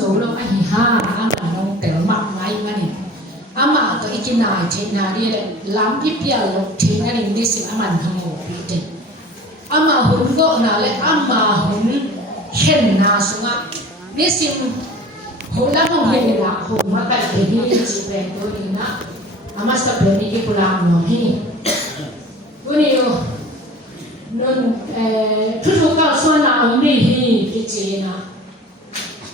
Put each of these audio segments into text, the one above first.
走了阿姨哈阿妈弄得嘛来嘛呢阿妈都已经拿钱拿的了蓝一边了钱那里的是阿妈ทั้งหมด的阿妈หุ่นก็拿了阿妈หุ่นเห็นนาสุงะนี่สิหุ่นละหุ่นเห็นละหุ่นมาแบบนี้จีเป็นตัวนี้นะอามาสับเป็นนี่กุลามหน่อยตัวนี้นั่นทุกๆการส่วนน่ะอุ่นดีที่จีนะ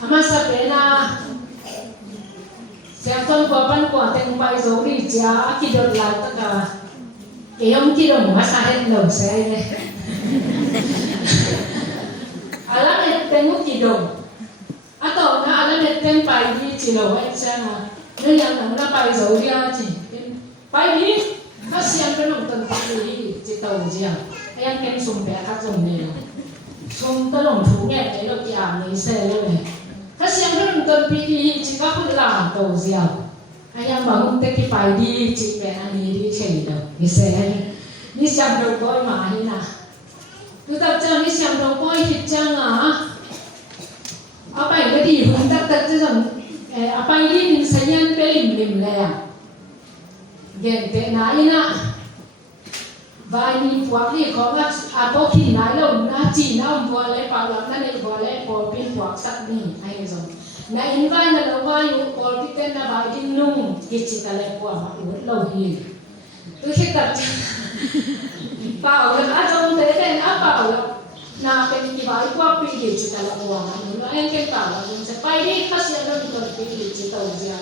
อามาสับเป็นนะเสียงต้นกว่าปันกว่าเต็มไปโซลีจ้าคิดดูหลายตั้งแต่เกี่ยมคิดดูมาสาเหตุหนึ่งเสียเลยอะไรเนี่ยเต็มมุกิดงอะต่อนะอะไรเนี่ยเต็มไปที่จิโร่ไอ้เจ้านะเนี่ยยังหนังน่ะไปโซลีอ่ะจิไปนี่ถ้าเสียงเป็นหนุ่มต้นไปนี่จิตโตจีอ่ะยังเป็นสุ่มแปะทักสุ่มเนี่ยสุ่มต้นหลงถูกเนี่ยไอ้เรากี่อ่านนี่เสียเลยถ้าเสียงเป็นหนุ่มต้นปีนี่จิก็พูดหลานโตจีอ่ะไอ้ยังบางเด็กที่ไปดีจิเป็นอันนี้ดีเฉยเดียวนี่เสียนี่เสียงโดนบ่อยมานี่นะดูตัดเจ้านี่เสียงโดนบ่อยคิดจังอ่ะเอาไปก็ดีหุ่นตัดจะสั่งเอาไปรีบเสียงเป็นริมเลยอ่ะเย็นเตะไหนนะวายมีพวกนี้เขาว่าอาพวกที่ไหนแล้วน่าจีน่าบัวเลยปลาหลักนั่นเองบัวเลยพอเป็นพวกสักนี่ไอ้ส่งในอินไว้นั่นเราว่าอยู่พอที่เป็นน่ะวายที่นุ่งกิจตะเลยพวกมาอุดเราหิวตัวที่ตัดเปล่าเลยอาจจะเดินอาเปล่าแล้วน่าเป็นที่วายพวกปีกิจตะเลยพวกมาอุดเราเองเก่งเปล่าเราจะไปนี่ข้าเสียเราตัวปีกิจตะเลยเนี่ย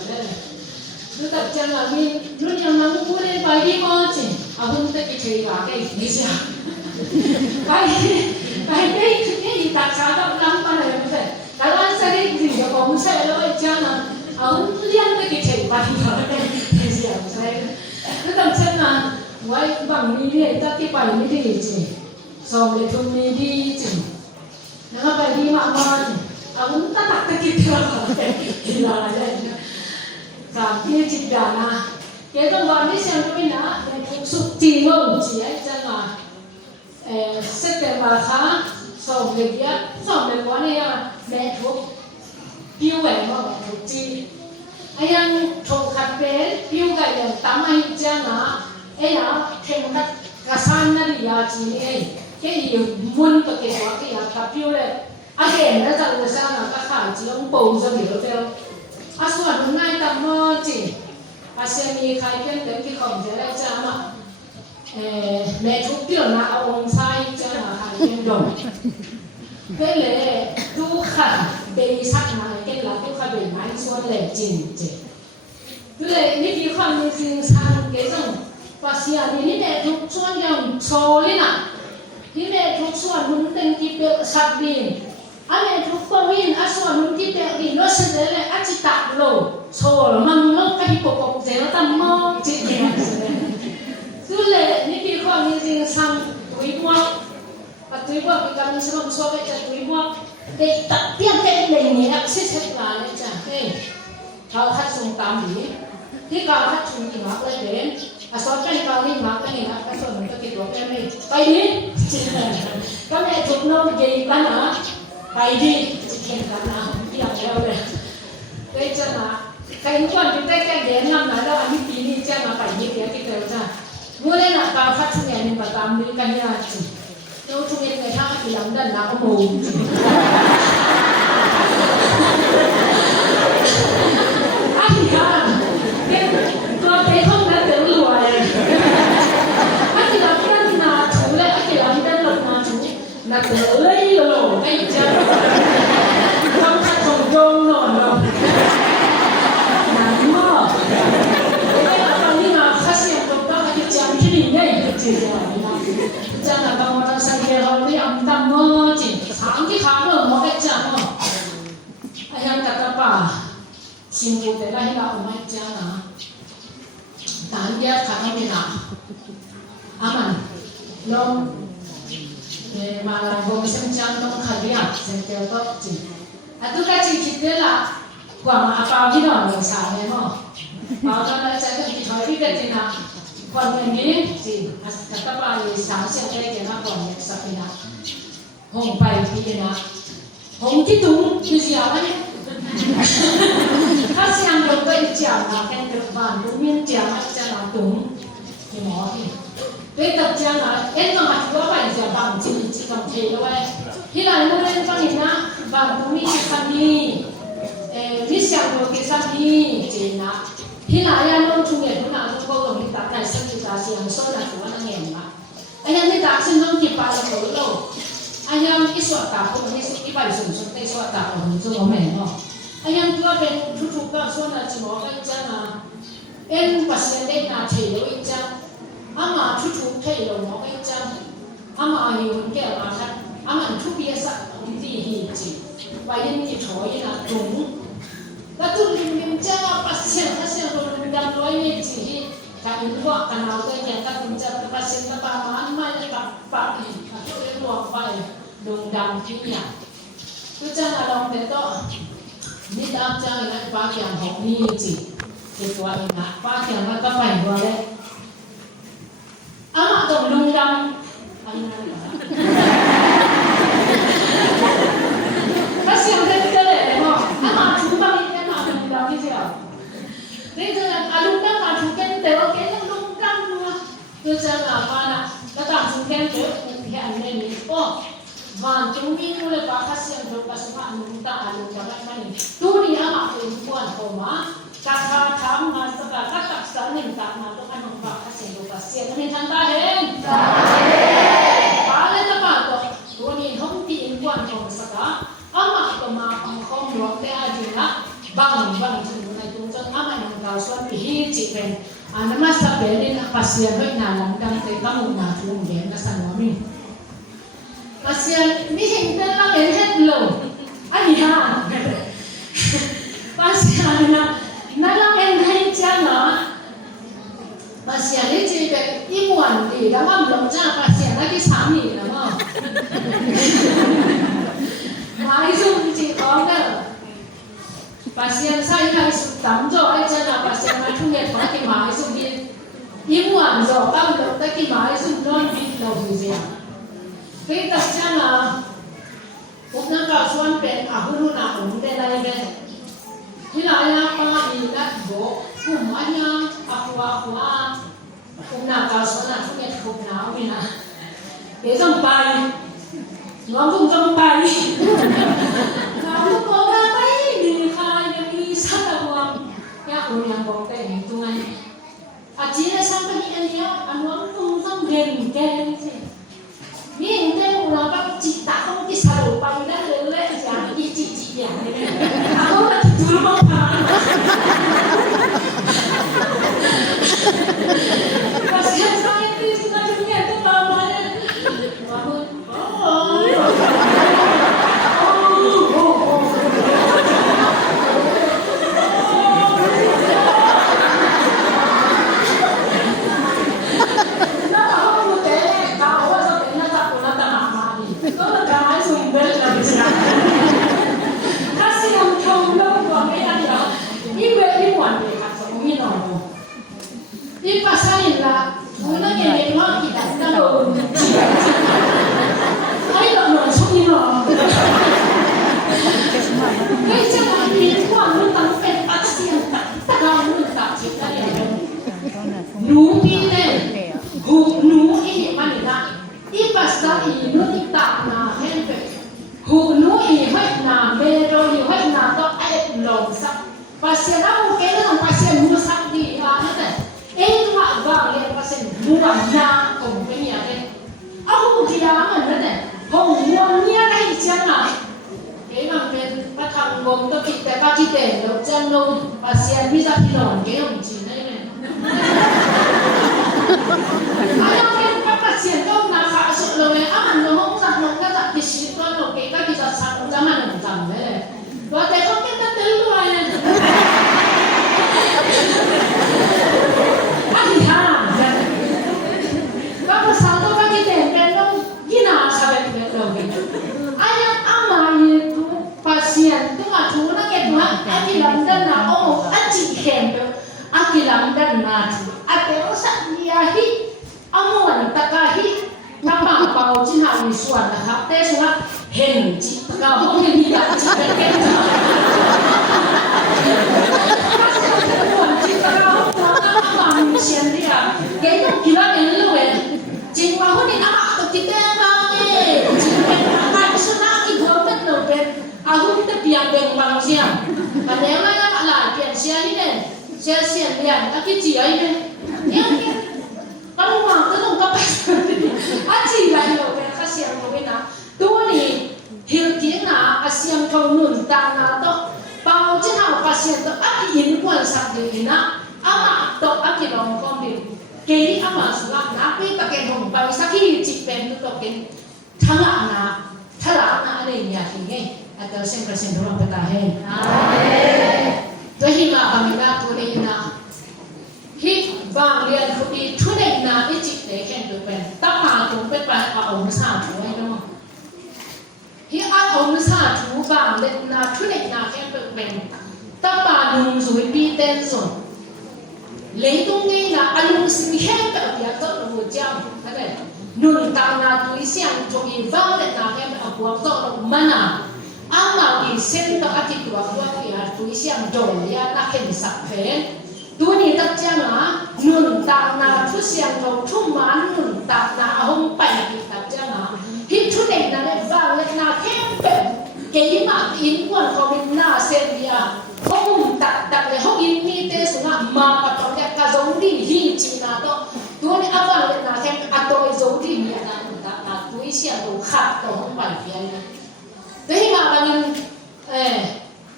ดูตัดจังอ่ะมีรุ่นยังนั่งพูดเลยไปดีมั้งจิอาหุ่นตะกี้เฉยว่าแค่นี้สิไปได้ทุกอย่างตัดชาดำล้ำไปเลยไม่ใช่แต่ว่าสิ่งที่จะบอกไม่ใช่แล้วไอ้จังอ่ะอาหุ่นทุกอย่างตะกี้เฉยว่าแค่นี้สิไม่ใช่ดูตัดจังอ่ะไว้บางมีเนี่ยตะกี้ไปไม่ดีจิสอบเลยทุกมีดีจิแล้วก็ไปดีมากๆอาหุ่นตะกี้เท่าไหร่ที่เราได้จากที่จิตดานะเกี่ยวกับวันนี้เสียงไม่นะในทุกสุดจีโน่จีไอ้จังอ่ะเสร็จมาค่ะสอบเลยอ่ะสอบเลยวันนี้อ่ะแม่ทุกพิวแหวนมาแบบทุกจีไอ้ยังถูกขัดเป็นพิวกันอย่างตั้มไอ้จังอ่ะไอ้ยังเข่งขัดกระสันนั่นยาจีไอ้แค่อยู่มุนตัวเกี่ยวกับอย่างกับพิวเลยอาเกนแล้วจากกระสันอ่ะก็ขาดจีต้องปูจะเหลือเดียวอาส่วนง่ายแต่เมื่อจีอาเซียมีใครเป็นเด็กที่ของจะได้จ้ามาแม่ทุกเดือนนะเอาองค์ชายจ้ามาใครเป็นดงก็เลยดูค่ะเบย์สักหน่อยก็แล้วดูค่ะเบย์ไม้ส่วนเลยจริงจริงก็เลยนี่คือความจริงสังเกตจังภาษานี่แม่ทุกส่วนยังโชว์เลยนะที่แม่ทุกส่วนมันเป็นที่เป็นสัตว์ดินอันนี้ทุกคนวินอาส่วนที่เป็นดินรสเสด็จอาจิตาโลโชว์มันโลกที่ปกป้องเจ้าตั้งมอจิตเดียวคือเลยนี่คือความจริงสังตุยบัวตุยบัวเป็นการมีสมองโซ่ไปจากตุยบัวเด็กตัดเตี้ยเด็กเลยเนี่ยอักเสบเสร็จมาเลยจ้ะเฮ้ยเขาทัดส่งตามดีที่เขาทัดส่งที่มากเลยเด่นอาสอนไปเขานี่มากไปนี่นะอาสอนมันก็ติดตัวแม่ไม่ไปดิก็แม่ถูกน้องเกี่ยกันนะไปดิจะเขียนกันนะที่อยากเอาเลยไปจ้ะนะใครทุกคนที่ได้แค่เด่นงามนะแล้วอันนี้ปีนี้จ้ะมาไปยี่เดียวที่เดียวจ้ะเมื่อเล่นหนักตาพัดเสน่ห์หนึ่งประจำนี้กันยาจีเราทุกอย่างในท่าที่หลังด้านหน้าก็มูอันนี้ค่ะเป็นตัวเตะห้องนั้นเดือดรวยอันนี้หลังด้านหน้าถูและอันนี้หลังด้านหลังหน้าถูนักเตะเลยหล่อไอ้เจ้าทำท่าของโจงหน่อยเนาะหนักมากไอ้ตอนนี้มาข้าเสียงตบต้องที่จำที่นี่ได้จริงๆจังหวะบางวันสังเกตเราที่อันตั้งโม่จริงสามที่ขาเริ่มมองได้จังเนาะไอ้ยังกระตับป่าสิ่งที่แต่ละให้เราไม่จังนะแต่เดียวขาไม่ได้นะอามันลงมาลองบ่มีจังต้องขยันเสร็จแล้วก็จริงอะทุกอย่างที่คิดได้ละกว่ามาเปล่าที่นอนเลยสาวเนี่ยมั้งเปล่าตอนนั้นจะที่ถอยที่กันจริงนะก่อนวันนี้จริงแต่ถ้าไปสามเสียงได้แค่นั้นก่อนเนี่ยสักนิดห้องไปที่นะห้องที่ตุ้งคือเสียอะไร他想有对讲啊，跟着班里面讲啊，讲啊懂，你毛病。对的讲啊，因为嘛，我把一些班级集中起来，后来我们帮人家班里面啥咪，你想过给啥咪，这那，后来呀，弄出来，弄中国人打开手机打线，说那做那年嘛，哎呀，你打线弄几把就够了。Ayam iswa tako ni iba isun te iswa tako ni so ngome no ayam tua ben tutu ka so na chimo ka jana en pasende na thelo inja ama tutu thelo mo ka jana ama yu ke ma khat ama thu bi sa ti hi chi ba yin ni thoi na tung ka tu lim ja pasien ko dam loi ni chi hi ka in wa ka na ka ya ka tum ja pasien ka pa ma ma ka pa hi luang pai lung dam kia tu chang along te to ni tam chang la pa kyang hong ni chi ke tua ina pa kyang ka pai bo le ama to lung dam ai na ka siang te te le mo ama chu ba ni na lung dam ni ja ni chang alung dam ma chu ken te o ke lung dam nu tu chang a pa na ka ta chu ken te ke an ne ni o van chung mi nu le pa kha siang do ka sa nu ta alu ka ba mani tu ni ama ko puan ko ma ka kha tham ma sa ka tak sa ni ta ma to an pa kha siang do ka siang ni than ta hen pa le ta pa to tu ni hong ti in puan ko sa ka ama ko ma ang khom lo te a ji na bang chu nai tu chang ama ni ka swan pi hi chi pen ana ma sa pe ni na pa siang hoi na lam dang te ka mu na thu nge na sa no mi Pasien ni hinten lang het lo. Ani ha. Pasien na lang hai cha na. Pasien ni ji be imuan di da mam lo cha pasien na ki sam ni na ma. Mai zum ji ong da. Pasien sai hai su tam jo ai cha na pasien na thu net pa ki mai zum di. Imuan zo kam lo ta ki mai zum non bi lo bu zia. Cái tập cha là cũng đang vào xuân bên à hulu nào cũng đây đây đây thì là ya ba đi đất bộ cũng anh em aqua cũng nào vào xuân là cũng biết cũng nào vậy nè để trong bài nó cũng trong bài nào cũng có ra mấy đi khai đi sát là hoàng ya cũng yang bọc cái hình tung anh à chỉ là sang cái anh nhớ anh nó cũng không ghen ghen gì ni ente una pa cita ko ki saru pa ida le ja ki ci ya ako na tidur mo pa kasi scientist na dunia to pa male Ipasahin la, una que le no quitando. Ay no no, son ni no. Cái cha là đi qua nó tăng phép bác sĩ ta cao nó ta chỉ ta để nú đi lên, hụt nú ý mà này là, ipasahin nó đi ta na hen về, hụt nú ý hết na bê rồi hết na to ai lòng sắc, pasien nào cái nó pasien mua sắc đi à nó eh wa ba le pasen buwa na ko pe ni ate aku dia man ne ho mo ni ai chang na ke ma pen pa thang gom to ki te pa ki te lo chan no pasien mi sa ki lon ke ông chi ne ne ai ke pa pasien to na kha so lo ne aman no hong sa no ka ta ki si to no ke ka ki sa sa ja man no jam ne wa te ko ke ta te lu ai ne Kalau satu bagi tempel gina sahabat tempel. Ayam ama itu pasien tu nggak cuma nggak tuh, akilam dan na oh aci tempel, akilam dan na tu. Atau sak diahi, amuan takahi, nama bau cina misuan dah. Tes nggak henci, kalau mungkin tidak cina. aku kita piang beng malang siang ane mai na la pian sia ni ne sia sian lian aki ji ai ne ya ki kalau ma ko dong ka pa a ji lai lo ke ka siang lo na tu ni hil ki na a siang thong nun ta na to bao chen ha pa sian to aki in kwan sak de na ama to aki long kom di ke ama su na pe ta ke hong pa sakhi ji pen to ke thanga na thala na ane nya ki nge atau 100% orang bertahan. Amin. Tuhima kamina tulina. Hit bang lian kudi tunai na icik leken tu pen. Tapa tu pen pa om sa tu ai dong. Hi a om sa tu bang lian na tunai na ken tu pen. Tapa nung zui pi ten son. Lấy tung ngay na alung sinh hen ta dia to lu jam. Ada. Nun ta na tu siang tu i vang lian na ken ta buat to mana. Ama di sen to ati tua ya tu siang dong ya na ken sak pen tu ni tak janga nun ta na tu siang dong tu man nun ta na hong pai ki tak janga hi tu nei na le va le na ken pe ke ma in kwan ko min na sen ya hong tak tak le hong in mi te sunga ma pa to le ka zong di hi chi na to tu ni ava le na ken atoi zong di mi na ta tu siang dong khat to hong pai pi ai Tapi makanya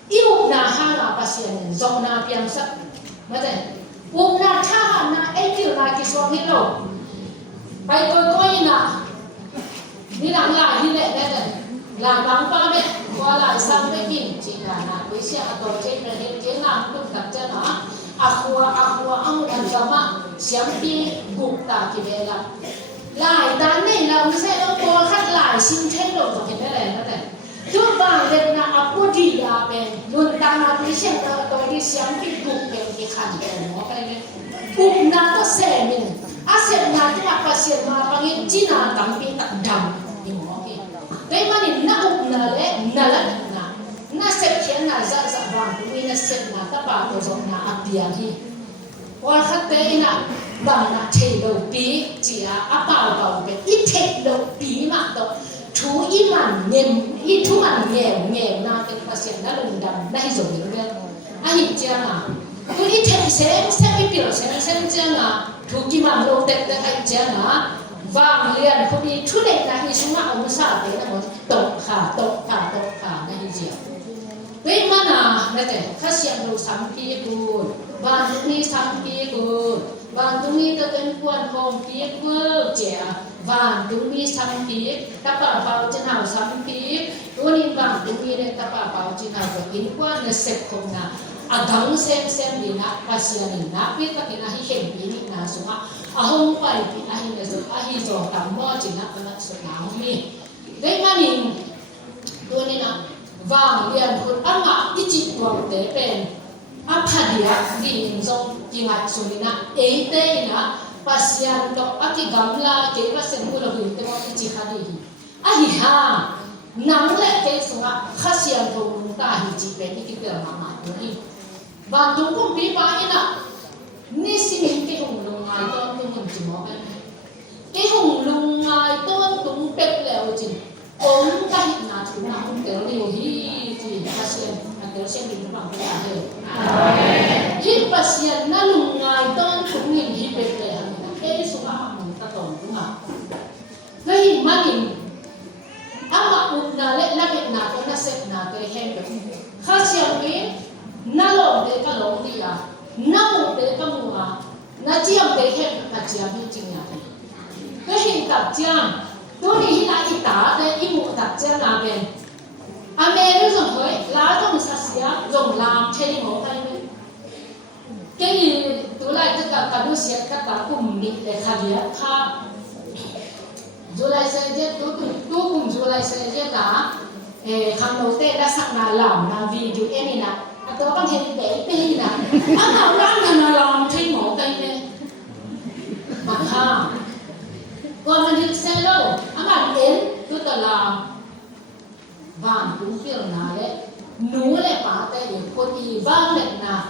ibu na hana pasien zona piang sak, macam ibu na cah na ekil na kisah hilo, baik koi na, ni lang lah hile betul, lang bangpa be, kuala sampai kin cina na, besia atau cina ni cina tu kerja na, aku amu dan jama siampi bukta kibela, lai dan ni lah saya orang kat lai sim cendol tu kibela betul. Tu bang dia na apa dia ben nun tanah di siang atau di siang di buk ben di kantor mo kan buk na to semin aset na tu apa siang ma pangin Cina tampi tak dam di mo ke tapi mani na buk na le na la na sep kian na za bang tu na sep na ta pa to zong na apia hi wal khat te na bang na thei do pi chia apa ba be i thei do pi ma to chú ý màn nhìn ý chú màn nghèo na cái pasien đã lùng đầm nay rồi được anh hiểu chưa mà tôi ý thêm xem cái biểu xem chưa mà chú cái màn lâu tết đã anh chưa mà vàng liền không đi chú đẹp là khi chúng ta ông sao đấy là một tộc khả này gì vậy mà nè này khách sạn đồ sắm kia cô vàng tung đi sắm kia cô vàng tung đi tôiเป็นquan hồng kia cô trẻ vàng tung đi sắm kia ta bảo bảo trên nào sắm kia tôi đi vàng tung đi này ta bảo bảo trên nào có kiến quan là sẹp không na à đắng xem đi na pasien đi na biết ta cái na hi hiện đi na suma à không phải đi na hi là rồi à hi rồi tạm mò chỉ na cái số nào mi đấy mà nhìn tôi đi na vàng liềnคนอ่ะที่จิตวงเตเป็นอ่ะพอดีอ่ะกินจงกินอ่ะสุนินะเอเตนะปัสยันตอกอ่ะที่กำลาเก็บว่าเส้นกุหลาบเต็มว่าที่จิตดีอ่ะฮิฮะนั่งเล็กเกสุงอ่ะข้าเสียงตรงตาฮิจิเป็นที่เกิดมาใหม่นี่บางตรงก็ปีไปนะนี่สิมีเกี่ยงลงไงต้นตรงมันจิมอกันเกี่ยงลงไงต้นตรงเป็ดแล้วจิông cái là chúng ta không kéo điều thì pasien kéo xem mình bằng cái là hít pasien nó lùng ngày tôn chúng mình hít về hàng cái số mình ta tổng đúng không vậy mà mình ama na le la ke na ko na set na ke hen kha siang ke na lo de ka lo di ya na mo de ka mu na chiam de hen ka chiam hi ching ya ke hin tập chiam tôi đi hiện tại ta đây im một tập chơi là về, anh em nó dùng với lá trong sạch sẽ dùng làm chơi một cái cái gì tôi lại tất cả các đứa sẽ các bạn cùng đi để khai việc ha, rồi lại sẽ giết tôi cùng rồi lại sẽ giết là hàng đầu tiên đã sẵn là làm là vì điều em này là tôi bằng hình để đây là anh nào đang là làm chơi một cái này mà ha còn mình đi xe lâu, anh bạn đến tôi tự làm vàng cũng phiền nào đấy, nú lại phá tay để con đi vang lại nào,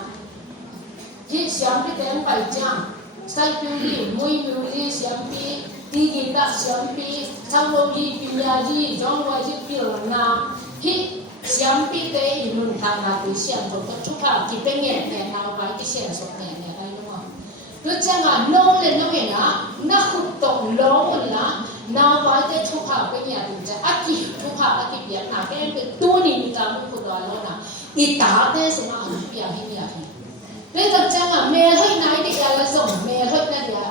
khi xem cái tên bài trang, sai phiêu đi, mui phiêu đi xem pi, đi đi ta xem pi, sau đó đi pin nhà đi, trong ngoài đi phiền nào, khi siam pi te inun thang na pi siam to chu pha ki pe nge ne na wai ki siam sok ne ne ai no tu changa no le no me na khut to lo la na wai te chu pha pe nya tu cha aki chu pha aki pi na ke pe tu ni ni ta mu ko da lo na i ta te so ma pi ya hi ya hi pe ta changa me hai nai de ya la so me hai na ya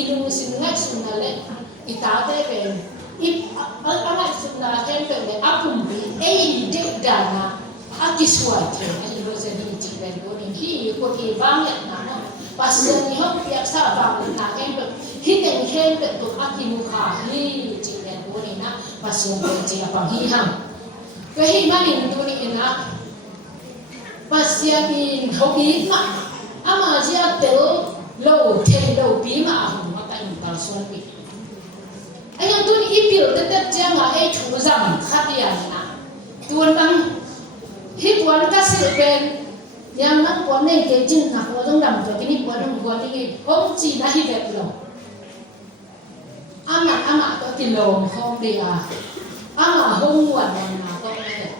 ilu sin ngai sun na le i ta te pe ala sunna tempe le apum e de dana akiswati ai rosen ni chipen boni hi ko ki bang le na no pasen ni hok ya sa bang na tempe hi ten tempe to akimu kha hi chipen boni na pasen ko chi apang hi ham ke hi manin to ni na pasya in hobi ma ama sia tel lo te lo bi ma ma ta in ta so pi ai yang tu ni ipil tetap jangan chu zaman khatian na tuan bang hi puan ka silpen yang nak puan nei ke jin na ko dong dam to kini puan ni hom chi na hi vet lo ama to kilom hom dia ama hom wan na to ne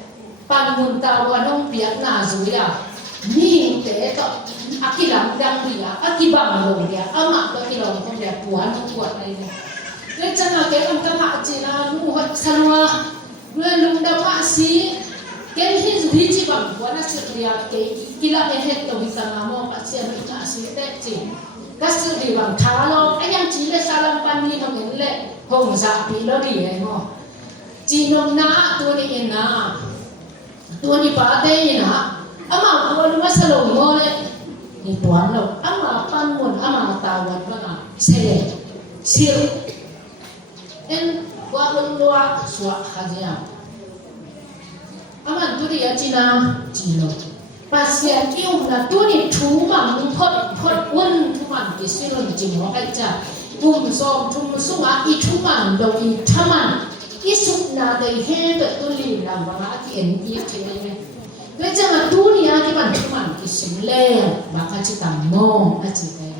pan mun ta wan hom piak na zuya ni te to akilam dang dia akibang lo dia ama to kilom hom dia puan ai ni le chana ke am ta ma chi na nu ho sanwa le lung da ma si ken hi ri chi bang ko na se ria ke kila e het to bisa ma mo pa sia ni ta si te chi ka su ri bang tha lo ayang chi le salam pan ni no ngen le hong sa pi lo ri e mo chi nom na tu ni en na tu ni pa te ni na ama ko lu ma sa lo mo le ni tuan lo ama pan mun ama ta wan ba na se sir en wa lua swa khajia aman tu dia china chilo pasya kiu na tu ni thu ma mun phot un thu man ki silon jimo ai cha tum som tum sunga I thu man do I thaman I suk na dai he de tu li na ba ki en I ke ne pe cha ma tu ni a ki ban thu man ki sim le ba ka chi tam mo a chi dai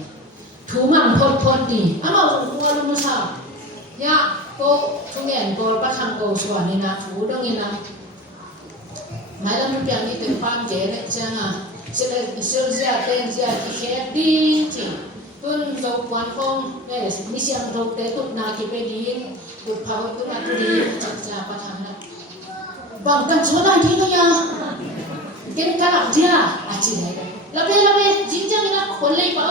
thu man phot di ama wa lu ma sa ya ko tungen ko pa thang ko so ni na thu dong ni na mai la mu pya ni te pan je le cha na se le se ja ten ja ki he di chi tun zo kwan kong ne ni siam ro te tu na ki pe di tu pa tu na tu di cha cha pa thang na bang kan so na di no ya ken ka la dia a chi ne la be jin ja ni na khol le pa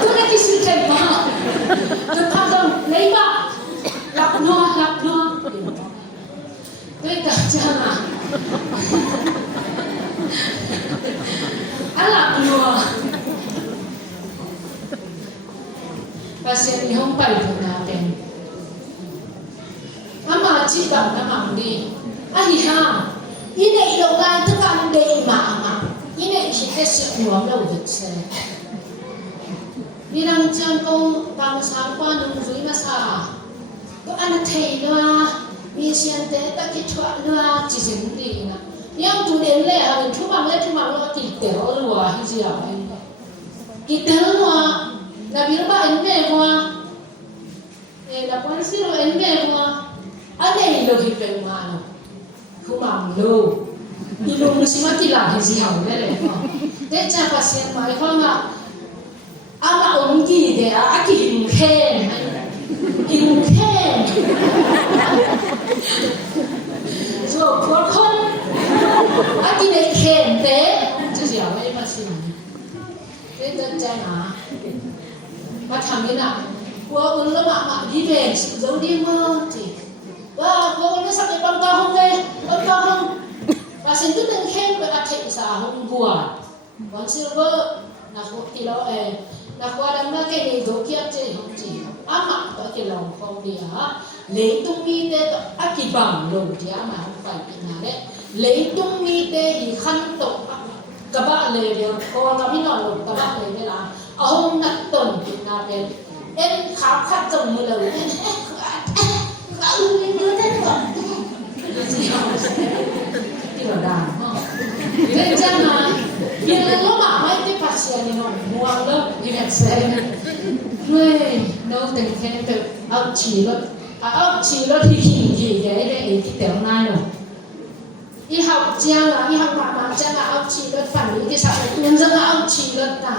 tu na ki si chen ma tu pa dong le ba lap no cái cả cha mà alak lua pasien ni hong pai tu na ten ama chi dang na mang di a hi ha ine lo ga ta kan de ma ma ine chi te se nuam lo de se ni rang chang ko bang sa kwa nu zui ma sa ko an thei lo mi sian te ta ki thwa lo chi sin di na yang tu den le a thu bang lo ki te lo wa hi ji ya ki te lo na bi ba en me wa e la pon si lo en me wa a ne lo hi pe ma no thu bang lo ni lo mu si ma ti la hi ji ha le le te cha pa sian mai ho na a ma on ki de a ki hin khen so por con a ki de khen te ji ya mai ma si te ta cha na ma tham ni na wo un lo ma di ve zo di mo ti wa wo un sa ke bang ka hong de bang ka hong pa sin tu den khen pe a thei sa hong bua wan silver na ko ki lo na kwa dam na ke ni do kia che hong chi ama to ke long khong dia le tung mi te to akibang lo dia ma fa na le le tung mi te I khan to ka ba le dia ko na mi no lo ka ba le de la a hong na ton ki na pe en kha khat chong ni lo a u ni no te to ti lo da no le cha na ye lo ma mai te pa sia ni no muang lo ni ne se người nấu tình khen được ốc chỉ lo thì khi gì vậy để cái tiểu này rồi อีเฮาเจียงอ่ะอีเฮามาเจียงอ่ะเอาชีรถฝันอีที่สักยังจะเอาชีรถน่ะ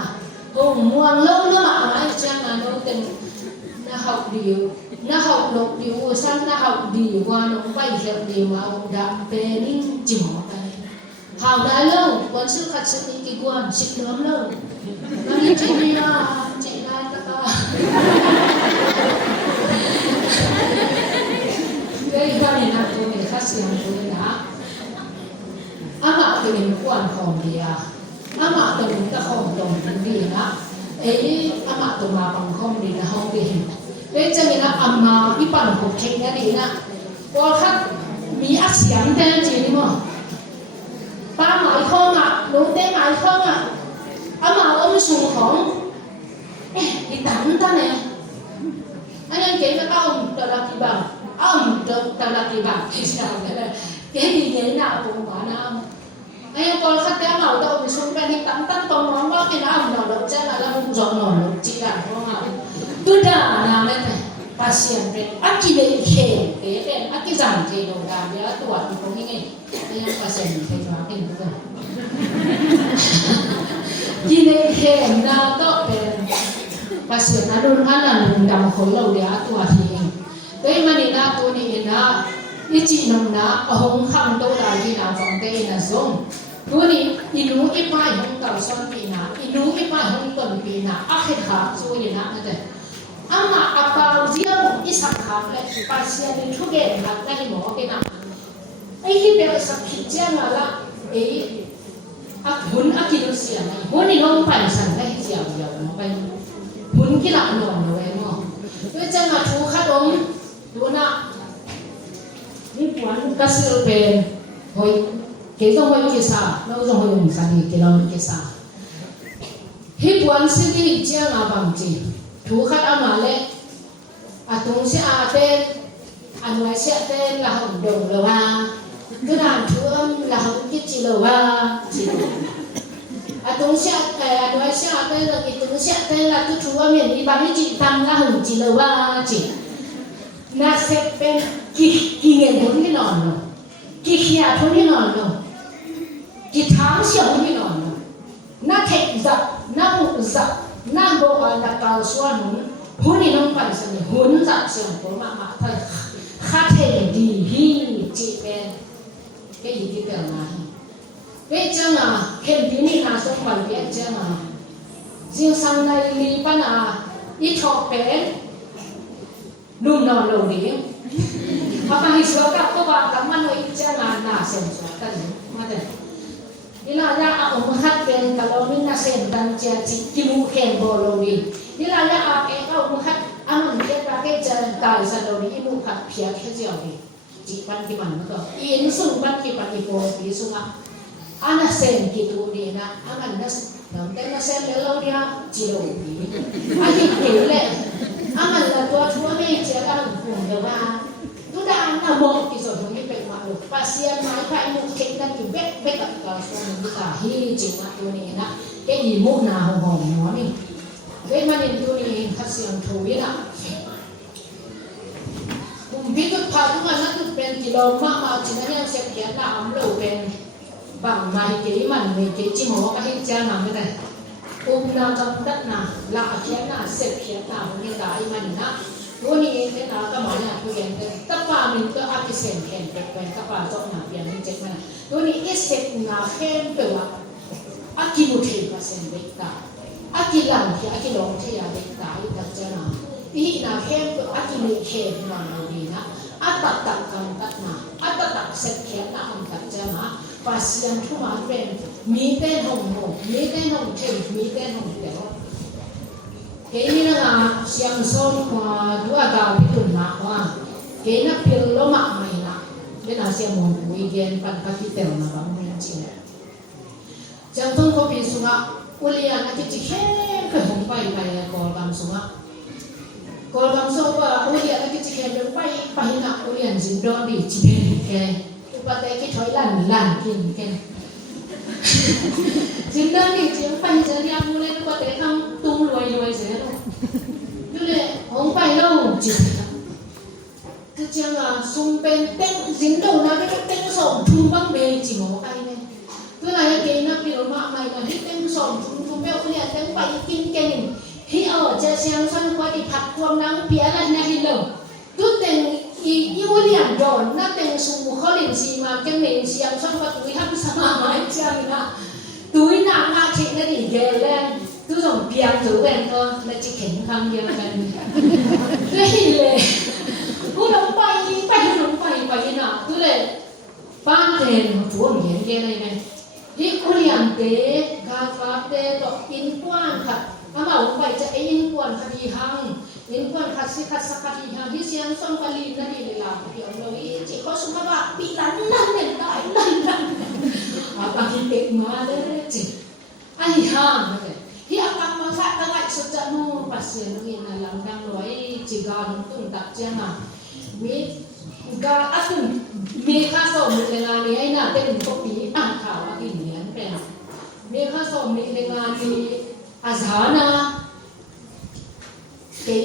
โอ้ม่วงเล่าเนาะมาเจียงอ่ะโนเต็มน่าเฮาดีน่าเฮาลกดีซ้ํน่าเฮาดีกว่าน้องไปเฮ็ดดีมาดำเป็นจิ๋มไปเฮาได้เล่าวันสุขัดสติกี่กวนสิบน้ำเล่ามันนี่จิมีนะจิได้ตะกาเอ้ยก็นี่นะตัวนี้คัดเสียงตัวนี้นะอามาตัวนี้กวนของเดียอามาตัวนี้ตะของตรงดีนะเอ้ยอามาตัวมาบังคอมดีนะเฮาดีเอ้ยจะมีนะอามาอีปันหกเข่งนะดีนะพอคัดมีอักเสียงแต่จริงมั้งป้าหมายข้องอ่ะหนูเต้หมายข้องอ่ะอามาเอามาส่งของอีตันตันเนี่ยอันนั้นเก๋ก็เอาตลาดที่บ้านเอาตลาดที่บ้านที่ใช่ไหมเก๋ดีเก๋น่าปวดหัวนะไอ้คนขัดแย้งเราต้องไปส่งไปที่ตั้งตรงน้องว่าเป็นน้ำหนอนเราจะมาแล้วมุงจอนหนอนจีกันเพราะว่าตัวด่านะแม่ภาษาเป็นอักกิเลสเก๋เป็นอักกิจันเทโลดาเดี๋ยวตัวมันตรงนี้ไงไม่ยังภาษาเป็นตัวเป็นตัวกิเลสน่าต้องเป็นภาษารุ่นอันนั้นดำคนเราเดี๋ยวตัวที่เองแต่มันนี่นะตัวนี้นะอีจีนงนะหงขังตัวใดที่นาฟังเตนะส่งตัวนี้อินูอีป้ายหงเก่าซ้อนปีนะอินูอีป้ายหงต้นปีนะอักเหขาช่วยนะนั่นแหละอามาอัปเอาเรื่องอีสักคำเลยภาษาในทุกเรื่องหักได้หมอกันนะไอ้ที่เป็นสักขีดเจ้ามาละไอ้อักหุ่นอักกิโลเสียนะหุ่นนี่น้องไปสั่งได้เสียเดียวน้องไปหุ่นกี่หลักหน่อยเอาไว้เนาะด้วยจะมาถูกขัดอมดูนะนี่ปวนก็ซื้อเป็นหอยเกี่ยวกับหอยกิซาเราจะหอยมีสันนิษฐานกิซาที่ปวนสิ่งที่เจ้ามาบังจีถูกขัดเอามาเลยอาตรงเสียเต้นอันไว้เสียเต้นละหุ่นดงเลยว่าก็นานท่วมละหุ่นกิจิเลยว่าจีอาตรงเสียอันไว้เสียเต้นละกิตรงเสียเต้นละทุกท่วมเนี่ยมีบางที่จีตามละหุ่นจีเลยว่าจีน่าเสพเป็นกี่เงินทุนที่นอนเนาะกี่ขี้ยาทุนที่นอนเนาะกี่ทางเสียทุนที่นอนเนาะน่าเทคจับน่าบุกจับน่าโบราณน่าเก่าส่วนหุ่นหุ่นนี่น้องไปสันนี่หุ่นจับเสียงตัวมาถ้าคาเทดีฮีจีเป็นก็ยิ่งที่เป็นมาเฮ้ยจังอ่ะเห็นปีนี้น่าสงสารเบี้ยจังอ่ะยิ่งสังในลีปัญหาอีทอกเป็นนุ่มนอนลงดีพอมาฮิสวกับก็ว่ากับมันอีเจ้างานน่าเสียงสวกันมาเด้นี่ล่ะยาเอามาหัดเป็นกะโลมิน่าเสียงดังเจจิกิมูเข็มโบโลดีนี่ล่ะยาเอาเองเอามาหัดอันนั้นเรียกว่าเกจตายซะโลดีอีมูขัดเพียแค่เจียวดีจิปันที่มันก็อีนสุงปันที่ปันที่โบดีสุงอ่ะอันนั้นเสียงกิตูดีนะอันนั้นน่ะน้ำเต้นน่ะเสียงเลวดีจิโลดีอันนี้เก๋เลยอามันละตัวทั่วไม่เจ้ากันหุ่นเดียวว่าทุกด้านน่ะมองที่สุดตรงนี้เป็นมาลูกภาษาไม้ไผ่มุกเก่งกันอยู่เบ๊กกับตัวส่วนนี้ก็ฮีจริงนะตัวนี้นะแกยีมุกนาหอมหัวนี่เว้ยมันนี่ตัวนี้คัดเสียงถูกยิ่งนะผมพิจารณาทุกวันนั้นเป็นกิโลมากมาจีนเนี่ยเสียเขียนหน้าอัมโลเป็นบางไม้เกี่ยมันไม่เกี่ยจิโมก็ให้เจ้าหนังไม่ได้นาจำตัดนะลาเขียนนะเสพเขียนนะมันยังได้มันนะวันนี้เนี่ยนะก็มาเนี่ยคุยกันแต่ป้ามันก็อาจจะเสียงเขียนเป็นกับป้าจบหนักเปลี่ยนเจ็บมันวันนี้เสพนะเขียนตัวอากิมุทีมาเสียงเด็กตาอากิหลังที่อากิหลงที่อยากเด็กตาอีกเจ้านะอีนะเขียนตัวอากิมีเขียนมาดีนะอาตัดกันตัดนะอาตัดเสพเขียนนะอันตัดเจ้านะภาษาทุกมันเป็นมีแต่หงมีแต่หงเทมมีแต่หงเดียวเกี่ยนี่นะเสียงส่งมาดูอาการพิจุนะว่าเกี่ยนับพิลลมะไม่นะเป็นอาเซียนมงกุยเกียนปันกัติเตลนะบางคนจริงจังต้องเขาพิสุนะอุลียานะที่จะแค่ก็หงไปกอลบังสุนะกอลบังสุว่าอุลียานะที่จะแค่ไปนะอุลียาจินดอนดีจิเป็นแค่ปัจจัยที่ถอยหลังกินกันจินดานี่จิงไปจะเรียกมูเลยปัจจัยทำตุ้งรวยเสียลูกดูเลยหงไปแล้วจิง他讲啊，松边灯人头那个灯上突然没几毛爱呢。ตัวไหนเกณฑ์นักบินมาใหม่นะที่เต็มสองทุ่มแม่คนเนี่ยเต็มไปกินเก่งที่จะเสียงสั่นกว่าที่ผักความนังเปียนั่นนะฮิโลตัวเต็งอีวเลียนโดนนั่นเต็งสูเขาเล่นซีมาจังเล่นเสียงสั่นกว่าตุ้ยทำสมาหมายจังนะตุ้ยนางอาเชนนั่นอีเกลแรงตัวส่งเปียงถือแหวนก็แล้วจะเข็นคำเดียวกันเลยผู้ลงไปลงไปน่ะตัวเลยบ้านเต็งหัวเหมียนเกลอะไรเนี่ยที่คุยอันเตะกาฟาเตะดอกอินกว้างค่ะอามาไปจะอินกว้างคดีหังอินกว้างคัดสิคัดสักคดีหังที่เสียงส่งกลีนั่นนี่เลยล่ะเดี๋ยวเราจีเขาสมบัติปีนั้นนั่นเนี่ยได้นั่นบางทีเด็กมาเลยจีไอ้หังเลยที่อาการมาสักตั้งแต่สุดจะนู่นปัสเซียนนี่นะหลังดังร้อยจีการตุ้งตักเจ้ามามีกาอัตุมีข้าสมในงานนี้ไอ้น่ะเต็มทุกปีอ่านข่าวว่าที่นี่เป็นมีข้าสมในงานนี้อาสานะเก๋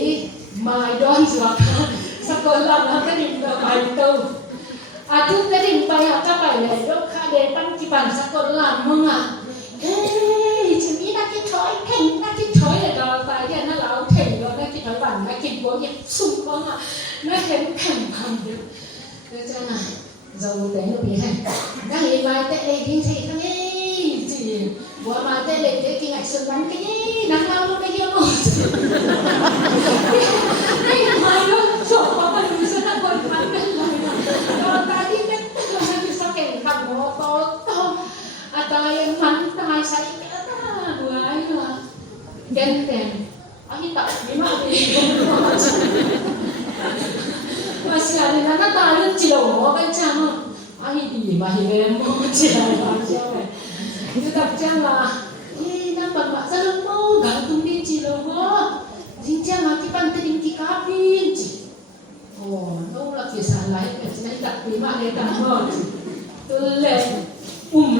มาดอนสวัสดิ์สกลลำแล้วก็ดิ่งไปตู้อาทุกก็ดิ่งไปอ่ะก็ไปเลยรถคาเดปันจิปันสกลลำมึงอ่ะเฮ้ยจะมีนักที่ถอยเพ่งนักที่ถอยเลยเราไปเนี่ยนั่นเราเพ่งเรานักที่ถอยบันนักกินบัวยิ่งสุ่มเขาอ่ะนักเห็นแข่งพันเดียวก็จะน่ะdầu để nó bị hành các hiện mai tệ này thì thấy thằng ấy gì bữa mà tệ này thế thì ngại sườn bắn cái gì nắng lao luôn cái kia không đây là mai luôn chỗ có phần người sơn đang còn bắn lên rồi ta đi biết rồi thì sao kèm thằng nó to ta em bắn ta say ta vừa ấy mà kèm anh đi tập bí mật đi masih ada nana tahu cilo, kan cama, ahi bahi beremo cilo baca, itu tak cama, nampak mak salam mau gantung di cilo, cincang hati pantai di kabin, oh lagi salah, macam tak terima dia tak mau, tulen,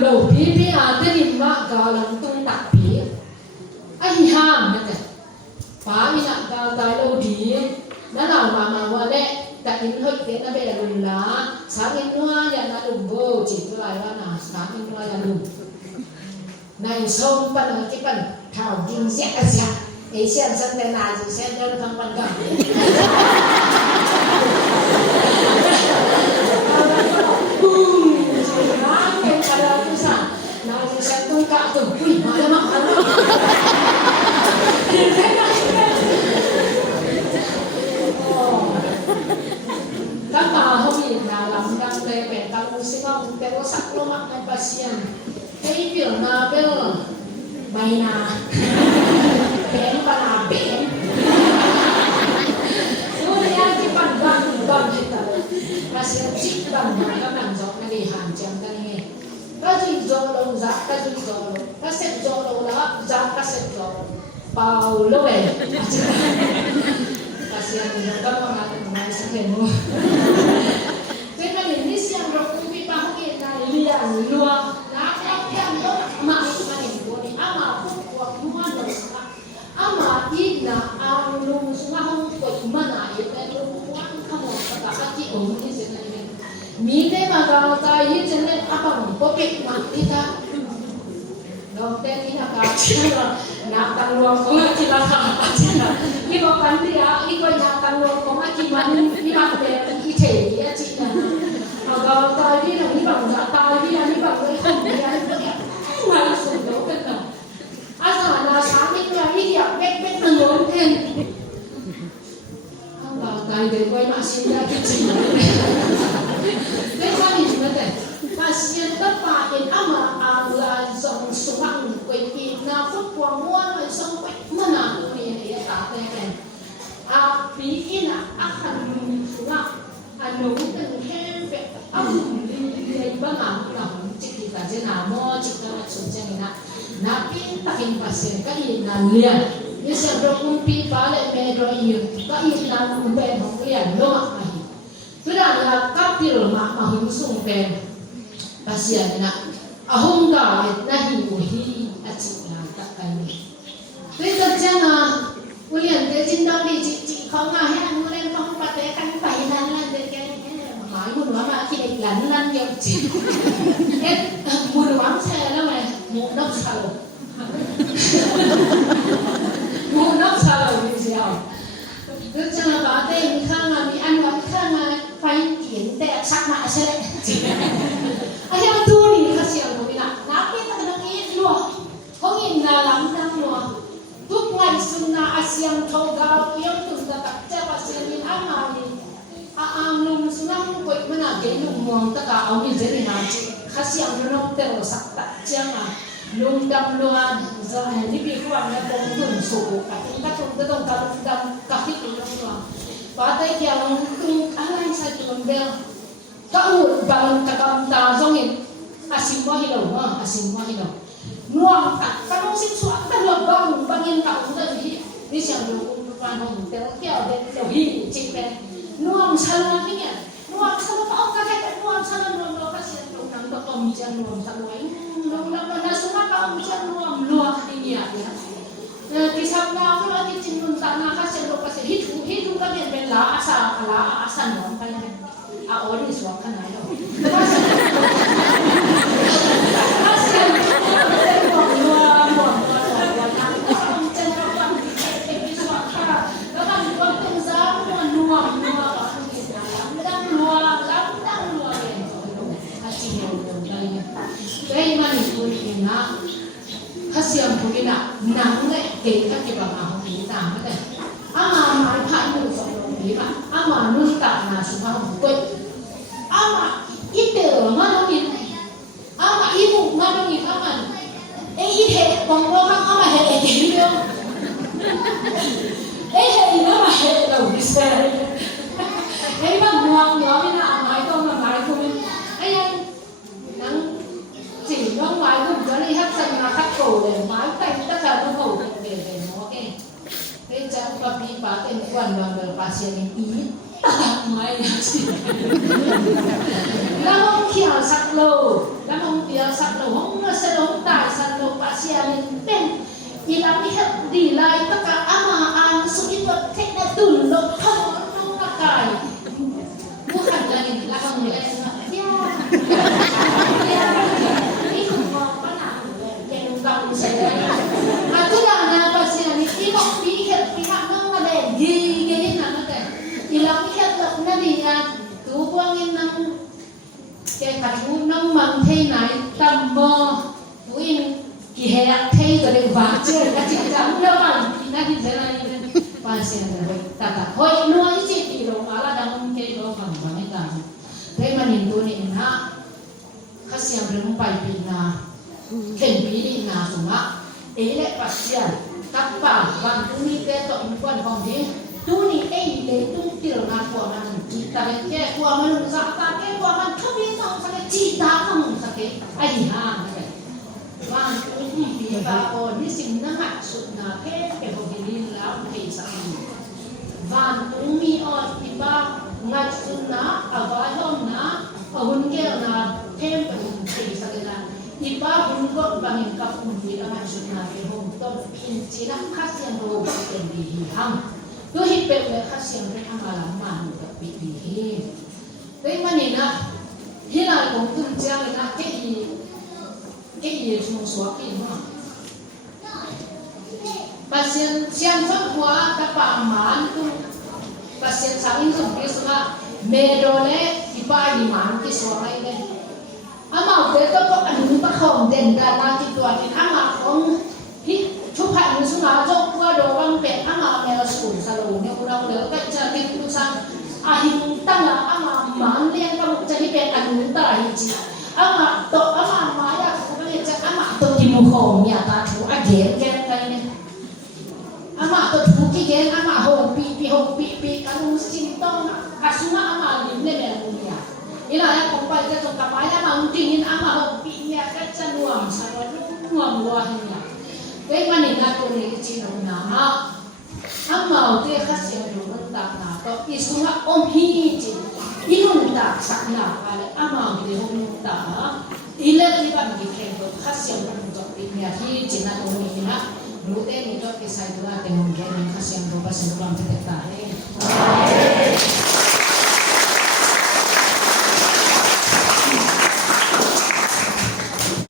lau bibi ada di mak galang tu tak bi, ahi ham macam, pami nak galau dia, nana mama wale.แต่อินเฮกเตนะเบลลุลาสามินนัวยานาลุมโบจิตลายว่านาสามินนัวยาลุมในส่งปันที่ปันข่าวยิงเสียกันเสียเอเชียนสันเตนาจิเซนเดินทางปันกันปุ้มจิน้ำเป็นอะไรที่สั่งนาจิเซนตุ้งกะตุ้งปุ้ยมาแล้วมั้งpero saklo mak ng pasyan kay bil na bil may na ben pa na ben so niya di pagban kita kasi chik ban na kaman jok na di han jam kani kasi jolo za kasi jolo kasi jolo la za kasi jolo paulo kasi ang ba mga mga sa kemo liang luang nak yang mak main boni ama pun mua dah semua ama ina alung semua hong tu mana itu luang kamu kata hati ni sebenarnya mide magal tai jenis apa pokok mati dah dokter tidak kacau nak tangluang kau tidak kacau ni bukan dia ni kau nak tangluang kau gimana ni mati kita dia cina magal tai ni nak ni bang tai ni ni bang ni không dia ni mana sudah kan asal nak sami tu ni dia bet tangluang kan magal tai dia kau masih dia cina lepas ni cuma deh pasien terpakai ama alat song suang kuih na phút quang muan rồi song kuih mana tu ni dia tak tahu api ina akan suang anu ten ke dia bangang lah kita je nama kita macam ni napi takin pasien kali na lian ni sebab umpi balik medro iu kali na umpen hong lian lomak mai sudah lah kapil mak mahum sung pen pasien na ahong galit na himuhi at sinata kami. Kaya jangan ulian dia cinta di cik kau ngahen ulian kau pakai kan painan lah dia หนูมาคิดอีกหลังนั้นเยอะจริงเอ๊ะมูหนูวังแช่แล้วไงมูนกชาโลมูนกชาโลดิเสียวนึกจังบาเต้มีข้างมามีอันวัดข้างมาไฟเขียนแต่ชักมาใช่ไหมไอ้ยังดูนี่เขาเสียงหนูนี่นะนับเป็นตะนังอีหลัวเขาเห็นนาลำดังหลัวทุกวันสุนนะอาเซียนเขากาวเยี่ยมตุนตะตักเจ้าอาเซียนนี่อามานี่อานุ่มสุนัขกุยมันอะไรนุ่มมองตะกาเอามีเจริญมาจีข้าเสียงนุ่มเต๋อสักตะเจ้ามาลุงดำล้วนจะเห็นที่พี่ขวัญเนี่ยปงตุ่นสูงกับที่กระตุ้นกระตุ้นกระตุ้นดำกับที่ตุ่นล้วนป้าเต้ที่เอาตุ่นอะไรใส่ตุ่นเบลก็อุดบังตะกำตาทรงเห็นอาศิมวะฮิโลอาศิมวะฮิโลน่วงตัดกระตุ้นสิบสวดตะลบบังบังยินกับอุดเลยนี่เสียงลุงฟังของเต๋อเกี่ยวเด็ดเดี๋ยวพี่จิกเป็นน่วงชะลอนี่เนี่ยน่วงชะลอก็เอากระแทกน่วงชะลอน่วงเราก็เสียงลุงนั่งตะกำจังน่วงชะลอลุงนั่งนั่งสุนัขก็เอาจังน่วงลัวนี่เนี่ยที่ทำงานก็ว่าที่จริงลุงตาหน้าก็เสียงลุงก็เสียฮิตุก็เป็นลาอาสาน่วงไปเลยอาโอนี่สวมขนาดนั้นก็เสียงน่วงลัวนั่งจังเราฟังเป็นสวมขนาดแล้วก็มีคนตึงซ้ำน่วงลัวดังลัวเลยอาจริงเราเนี่ยแต่มันอยู่ที่นั่นข้าเสียงพูดนะหนังเนี่ยเด็กก็เก็บมาของผีตามมาแต่อามาหมายผ่านมือสองลงผีมาอามานุ่งตาหนาสุภาพบุรุษอามาอีเต๋อมาแล้วกินอามาอีบุกมาแล้วกินอามาอีเห็ดบางโลกอามาเห็ดกินเดียวเห็ดอามาเห็ดเราดิเซ่ไอ้บางหัวนี่นะหมายต้องมาหมายคุณไอ้ยังนั่งสิ่งน้องหมายคุณจะได้ทักษะมาทักโกเลยหมายแต่งตั้งแต่ต้องโกเลยโอเคเฮ้ยจะอุปปีปาเต็มวันวันเบอร์ปาเซียนอีตัดไม้นะสิแล้วห้องเขียวสักโลแล้วห้องเตียวสักโลห้องเสด็จตายสักโลปาเซียนเป็นอีลามิเฮดีไลตะกะอามาอันสุอิตวัดเทคนิคตุนลงท้องลงกายผู้ขันอะไรนี่ละห้องเลยยานี่คุณมองว่าหนาเย็นกังเสียมาทุกอย่างนะปาเซียนนี่ที่บอกพี่เห็ดพี่หักน้องมาเด่นยี่นั่นนั่นแต่อีลามิเฮดแบบนั่นนี่อ่ะตัวพวกนี้นั่งแกขัดหูน้องมังเทไหนตั้มบ่ตัวอินกี่เหตุเทตัวเด็กบ้าเจ้าก็จิตจำเรื่องมันนั่นที่เจออะไรนี่ปาเซียนเลยแต่เฮ้ยนัวจิตอีโรงอะไรดังเกี่ยวกับมันไม่ต่างเรื่องมันอินตัวนี้นะข้าเสียงเรื่องไปปีนาเข็นปีดีนาสุมาเอเล่ปัสเซียนกับป่าวันตัวนี้แกตกมีคนของดีตัวนี้เองเลยตุ้งเตียวนาตัวมันจิตตาแก่ตัวมันสักตาแก่ตัวมันเขาไม่ต้องสักจิตตาเขาสักไอ้ห่าเลยวันตัวนี้ปีบาโอนี่สิ่งนั้นหักสุดนาเพศเป็นคนดีแล้วเพศสักวันตัวมีอดปีบางัดสุดนะเอาไว้ห้องนะเอาหุ่นแก้วนะเทมเป็นเพศสักละปีบาหุ่นก็บางอย่างกับหุ่นดีแล้วงัดสุดนะเป็นห้องต้นพินจีนักข้าเสียงโลกเป็นดีห้ามตัวฮิปเปเลยข้าเสียงได้ทำมาหลังมาหนูกับปีดีแต่มันนี่นะที่เราของตุ้มเจ้าเลยนะแค่ยีชงสวกินมั้งปัสเซียนเสียงฟังหัวตะปาหมานตุ้มปัสเซียนสามีสุภีสุภาเมโดเล่ที่ป้ายหมานที่สวอะไรเนี่ยอามาเด็กก็อันนี้ประคองเด่นดาราที่ตัวที่อามาของที่ชุบผัดมือสุนัขจกว่าโดนบังเป็ดอามาเมลสูงสโลเนี่ยเราเดี๋ยวก็จะติดผู้สั่งอาหิมตั้งละอามาหมันเลี้ยงก็จะที่เป็นอันนู้นตายจริงอามาโตอามาหมายอะเขาเรียกจะอามาโตที่มุขของเนี่ยตาถูอาเกนแกนไปเนี่ยอามาโตถูกที่เกนอามาหงปีกันมุสิมต้องกัสมาอามาลิ้นเนี่ยแบบนี้อ่ะนี่แหละผมไปจะตรงกับไม้อามาจริงๆอามาหงปีเนี่ยก็จะน่วมสารวัตรน่วมวัวเนี่ยแต่มันนี่นะตัวนี้จริงๆนะอามาเอาแต่ข้าเสียงดูมันตักนะก็อีสุนัขอมฮีจริงอีนุ่นตักสักหนาอะไรอามาเอาแต่หงนุ่นตักอีเล็กที่บ้านกินแค่ตัวข้าเสียงมันจบอีเนี่ยที่จริงนะตัวนี้นะรู้แต่นี่ก็แค่ใส่ตัวแต่หงแค่นี้ข้าเสียงดูภาษาอังกฤษแต่